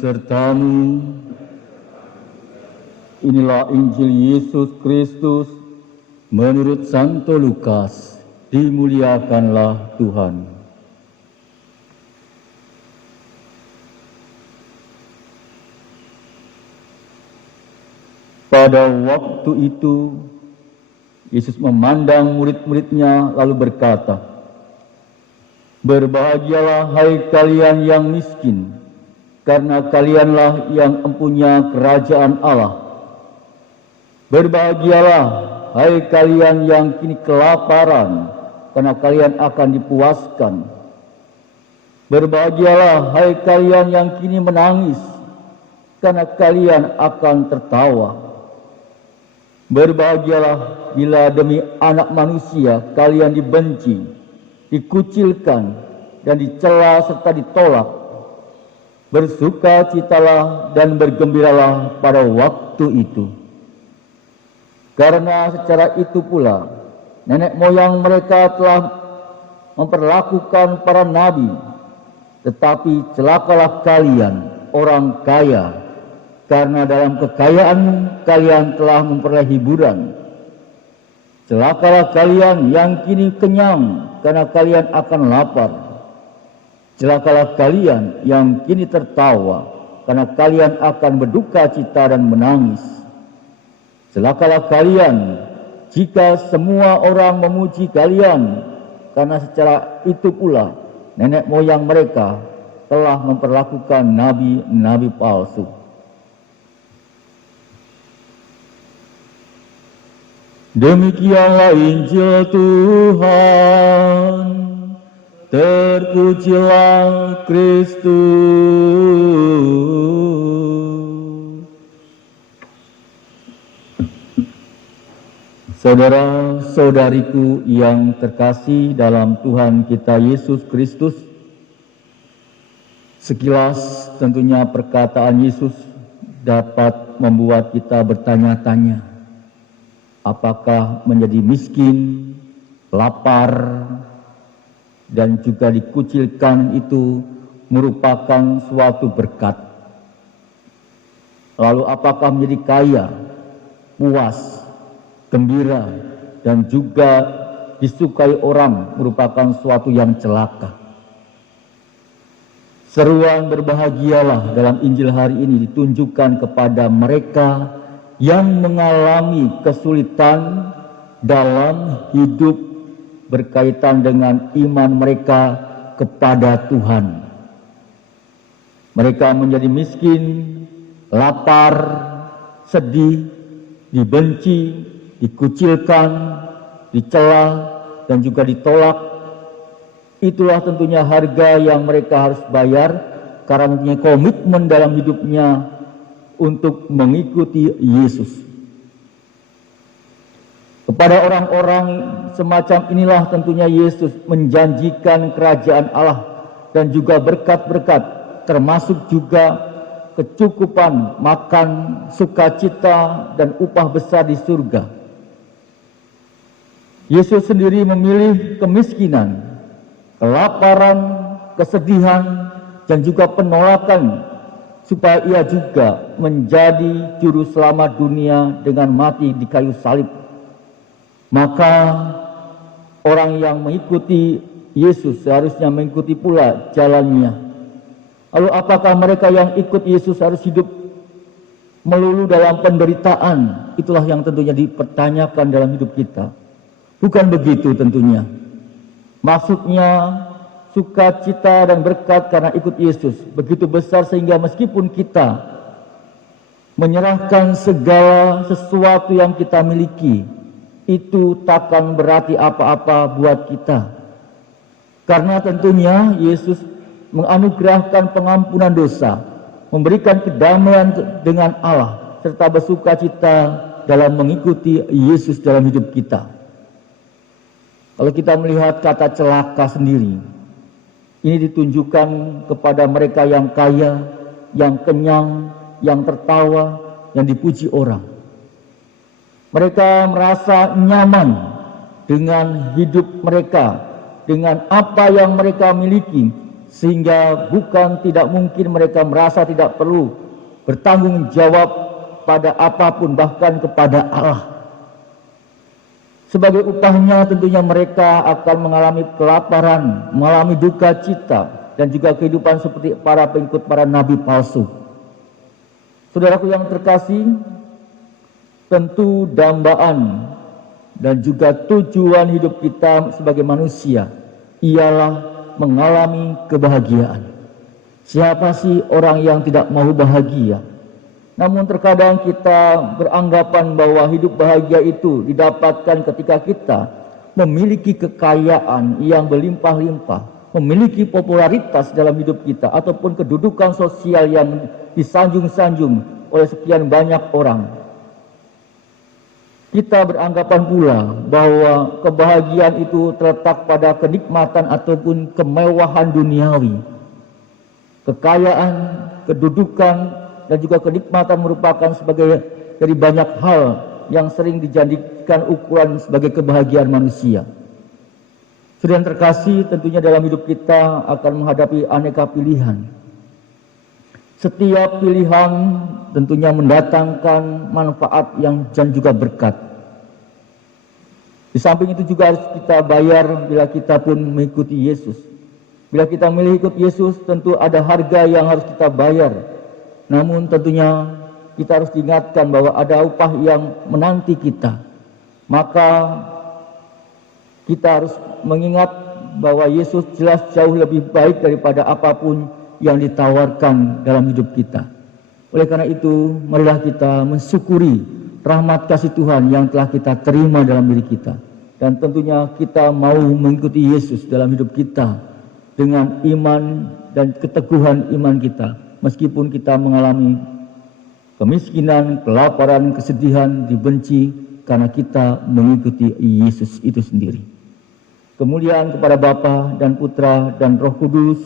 sertamu. Inilah Injil Yesus Kristus menurut Santo Lukas. Dimuliakanlah Tuhan. Pada waktu itu, Yesus memandang murid-muridnya lalu berkata, "Berbahagialah hai kalian yang miskin, karena kalianlah yang mempunyai kerajaan Allah. Berbahagialah hai kalian yang kini kelaparan, karena kalian akan dipuaskan. Berbahagialah hai kalian yang kini menangis, karena kalian akan tertawa. Berbahagialah bila demi Anak Manusia kalian dibenci, dikucilkan, dan dicela serta ditolak. Bersukacitalah dan bergembiralah pada waktu itu. Karena secara itu pula nenek moyang mereka telah memperlakukan para nabi. Tetapi celakalah kalian, orang kaya, karena dalam kekayaanmu kalian telah memperoleh hiburan. Celakalah kalian yang kini kenyang, karena kalian akan lapar. Celakalah kalian yang kini tertawa, karena kalian akan berduka cita dan menangis. Celakalah kalian jika semua orang memuji kalian, karena secara itu pula nenek moyang mereka telah memperlakukan nabi-nabi palsu." Demikianlah Injil Tuhan. Terpujilah Kristus. Saudara-saudariku yang terkasih dalam Tuhan kita Yesus Kristus, sekilas tentunya perkataan Yesus dapat membuat kita bertanya-tanya, apakah menjadi miskin, lapar, dan juga dikucilkan itu merupakan suatu berkat? Lalu apakah menjadi kaya, puas, gembira, dan juga disukai orang merupakan suatu yang celaka? Seruan berbahagialah dalam Injil hari ini ditunjukkan kepada mereka yang mengalami kesulitan dalam hidup berkaitan dengan iman mereka kepada Tuhan. Mereka menjadi miskin, lapar, sedih, dibenci, dikucilkan, dicela, dan juga ditolak. Itulah tentunya harga yang mereka harus bayar karena mempunyai komitmen dalam hidupnya untuk mengikuti Yesus. Kepada orang-orang semacam inilah tentunya Yesus menjanjikan kerajaan Allah dan juga berkat-berkat, termasuk juga kecukupan makan, sukacita, dan upah besar di surga. Yesus sendiri memilih kemiskinan, kelaparan, kesedihan, dan juga penolakan supaya ia juga menjadi juru selamat dunia dengan mati di kayu salib. Maka orang yang mengikuti Yesus seharusnya mengikuti pula jalannya. Lalu apakah mereka yang ikut Yesus harus hidup melulu dalam penderitaan? Itulah yang tentunya dipertanyakan dalam hidup kita. Bukan begitu tentunya. Maksudnya sukacita dan berkat karena ikut Yesus begitu besar sehingga meskipun kita menyerahkan segala sesuatu yang kita miliki, itu takkan berarti apa-apa buat kita. Karena tentunya Yesus menganugerahkan pengampunan dosa, memberikan kedamaian dengan Allah, serta bersukacita dalam mengikuti Yesus dalam hidup kita. Kalau kita melihat kata celaka sendiri, ini ditunjukkan kepada mereka yang kaya, yang kenyang, yang tertawa, yang dipuji orang. Mereka merasa nyaman dengan hidup mereka, dengan apa yang mereka miliki, sehingga bukan tidak mungkin mereka merasa tidak perlu bertanggung jawab pada apapun, bahkan kepada Allah. Sebagai upahnya tentunya mereka akan mengalami kelaparan, mengalami duka cita, dan juga kehidupan seperti para pengikut para nabi palsu. Saudaraku yang terkasih, tentu dambaan dan juga tujuan hidup kita sebagai manusia ialah mengalami kebahagiaan. Siapa sih orang yang tidak mau bahagia? Namun terkadang kita beranggapan bahwa hidup bahagia itu didapatkan ketika kita memiliki kekayaan yang berlimpah-limpah, memiliki popularitas dalam hidup kita, ataupun kedudukan sosial yang disanjung-sanjung oleh sekian banyak orang. Kita beranggapan pula bahwa kebahagiaan itu terletak pada kenikmatan ataupun kemewahan duniawi. Kekayaan, kedudukan, dan juga kenikmatan merupakan sebagai dari banyak hal yang sering dijadikan ukuran sebagai kebahagiaan manusia. Saudara yang terkasih, tentunya dalam hidup kita akan menghadapi aneka pilihan. Setiap pilihan tentunya mendatangkan manfaat yang dan juga berkat. Di samping itu juga harus kita bayar bila kita pun mengikuti Yesus. Bila kita mengikut Yesus, tentu ada harga yang harus kita bayar. Namun tentunya kita harus diingatkan bahwa ada upah yang menanti kita. Maka kita harus mengingat bahwa Yesus jelas jauh lebih baik daripada apapun yang ditawarkan dalam hidup kita. Oleh karena itu, marilah kita mensyukuri rahmat kasih Tuhan yang telah kita terima dalam diri kita. Dan tentunya kita mau mengikuti Yesus dalam hidup kita dengan iman dan keteguhan iman kita. Meskipun kita mengalami kemiskinan, kelaparan, kesedihan, dibenci, karena kita mengikuti Yesus itu sendiri. Kemuliaan kepada Bapa dan Putra dan Roh Kudus,